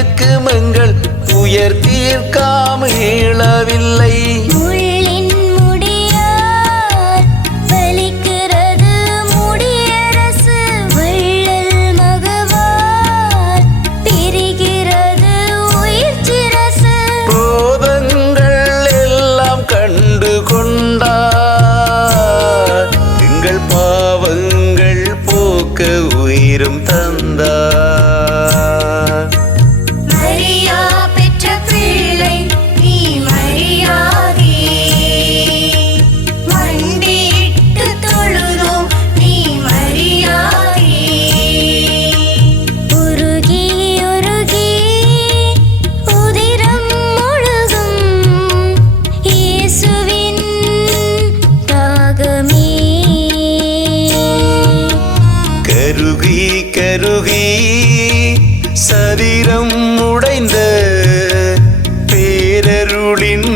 இருக்கும் எங்கள் உயர் தீர்க்காமீளவில்லை இழவில்லை. சரீரம் உடைந்த பேரருளின்